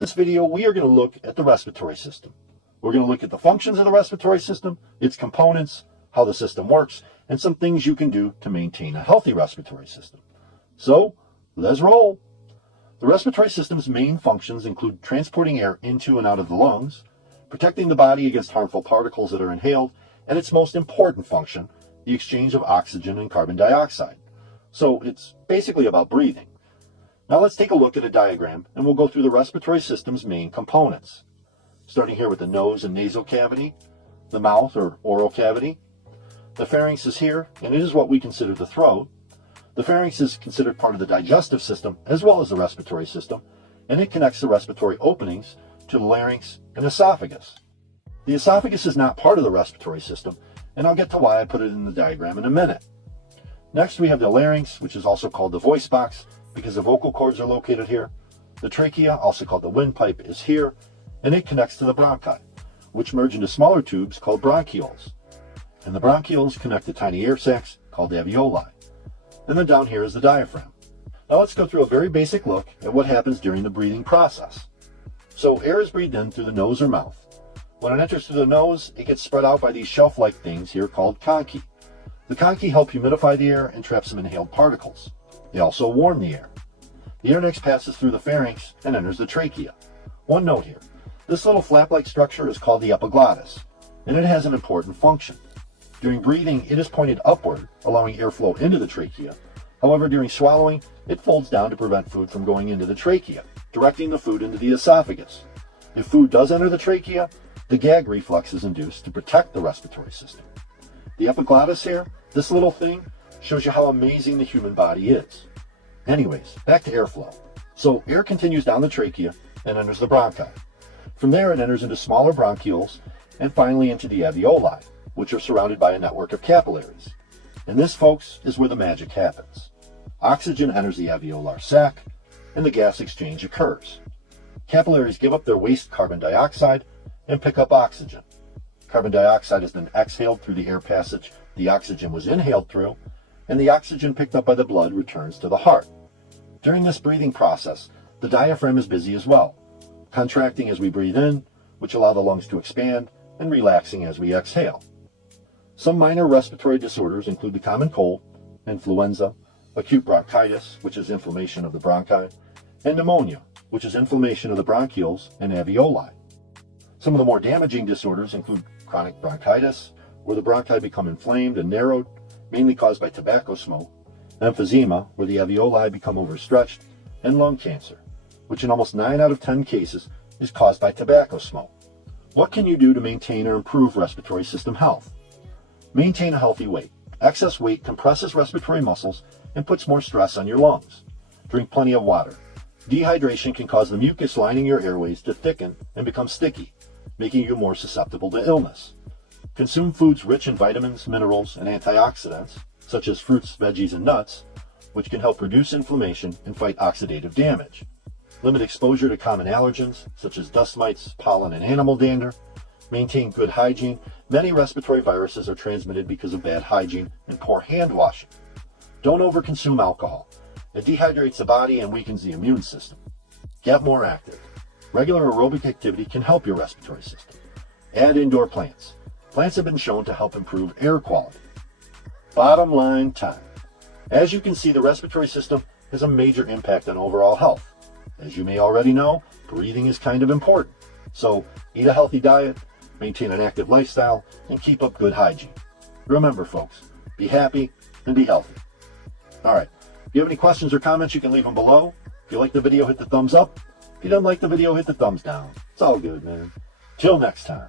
In this video, we are going to look at the respiratory system. We're going to look at the functions of the respiratory system, its components, how the system works, and some things you can do to maintain a healthy respiratory system. So, let's roll. The respiratory system's main functions include transporting air into and out of the lungs, protecting the body against harmful particles that are inhaled, and its most important function, the exchange of oxygen and carbon dioxide. So, it's basically about breathing. Now let's take a look at a diagram and we'll go through the respiratory system's main components. Starting here with the nose and nasal cavity, the mouth or oral cavity. The pharynx is here, and it is what we consider the throat. The pharynx is considered part of the digestive system as well as the respiratory system, and it connects the respiratory openings to the larynx and esophagus. The esophagus is not part of the respiratory system, and I'll get to why I put it in the diagram in a minute. Next we have the larynx, which is also called the voice box, because the vocal cords are located here. The trachea, also called the windpipe, is here, and it connects to the bronchi, which merge into smaller tubes called bronchioles. And the bronchioles connect to tiny air sacs called alveoli. And then down here is the diaphragm. Now let's go through a very basic look at what happens during the breathing process. So air is breathed in through the nose or mouth. When it enters through the nose, it gets spread out by these shelf-like things here called conchi. The conchi help humidify the air and trap some inhaled particles. They also warm the air. The air next passes through the pharynx and enters the trachea. One note here, this little flap-like structure is called the epiglottis, and it has an important function. During breathing, it is pointed upward, allowing airflow into the trachea. However, during swallowing, it folds down to prevent food from going into the trachea, directing the food into the esophagus. If food does enter the trachea, the gag reflex is induced to protect the respiratory system. The epiglottis here, this little thing, shows you how amazing the human body is. Anyways, back to airflow. So air continues down the trachea and enters the bronchi. From there it enters into smaller bronchioles and finally into the alveoli, which are surrounded by a network of capillaries. And this, folks, is where the magic happens. Oxygen enters the alveolar sac and the gas exchange occurs. Capillaries give up their waste carbon dioxide and pick up oxygen. Carbon dioxide is then exhaled through the air passage the oxygen was inhaled through, and the oxygen picked up by the blood returns to the heart. During this breathing process, the diaphragm is busy as well, contracting as we breathe in, which allow the lungs to expand, and relaxing as we exhale. Some minor respiratory disorders include the common cold, influenza, acute bronchitis, which is inflammation of the bronchi, and pneumonia, which is inflammation of the bronchioles and alveoli. Some of the more damaging disorders include chronic bronchitis, where the bronchi become inflamed and narrowed, mainly caused by tobacco smoke, emphysema, where the alveoli become overstretched, and lung cancer, which in almost 9 out of 10 cases is caused by tobacco smoke. What can you do to maintain or improve respiratory system health? Maintain a healthy weight. Excess weight compresses respiratory muscles and puts more stress on your lungs. Drink plenty of water. Dehydration can cause the mucus lining your airways to thicken and become sticky, making you more susceptible to illness. Consume foods rich in vitamins, minerals, and antioxidants, such as fruits, veggies, and nuts, which can help reduce inflammation and fight oxidative damage. Limit exposure to common allergens, such as dust mites, pollen, and animal dander. Maintain good hygiene. Many respiratory viruses are transmitted because of bad hygiene and poor hand washing. Don't overconsume alcohol. It dehydrates the body and weakens the immune system. Get more active. Regular aerobic activity can help your respiratory system. Add indoor plants. Plants have been shown to help improve air quality. Bottom line time. As you can see, the respiratory system has a major impact on overall health. As you may already know, breathing is kind of important. So eat a healthy diet, maintain an active lifestyle, and keep up good hygiene. Remember, folks, be happy and be healthy. All right. If you have any questions or comments, you can leave them below. If you like the video, hit the thumbs up. If you don't like the video, hit the thumbs down. It's all good, man. Till next time.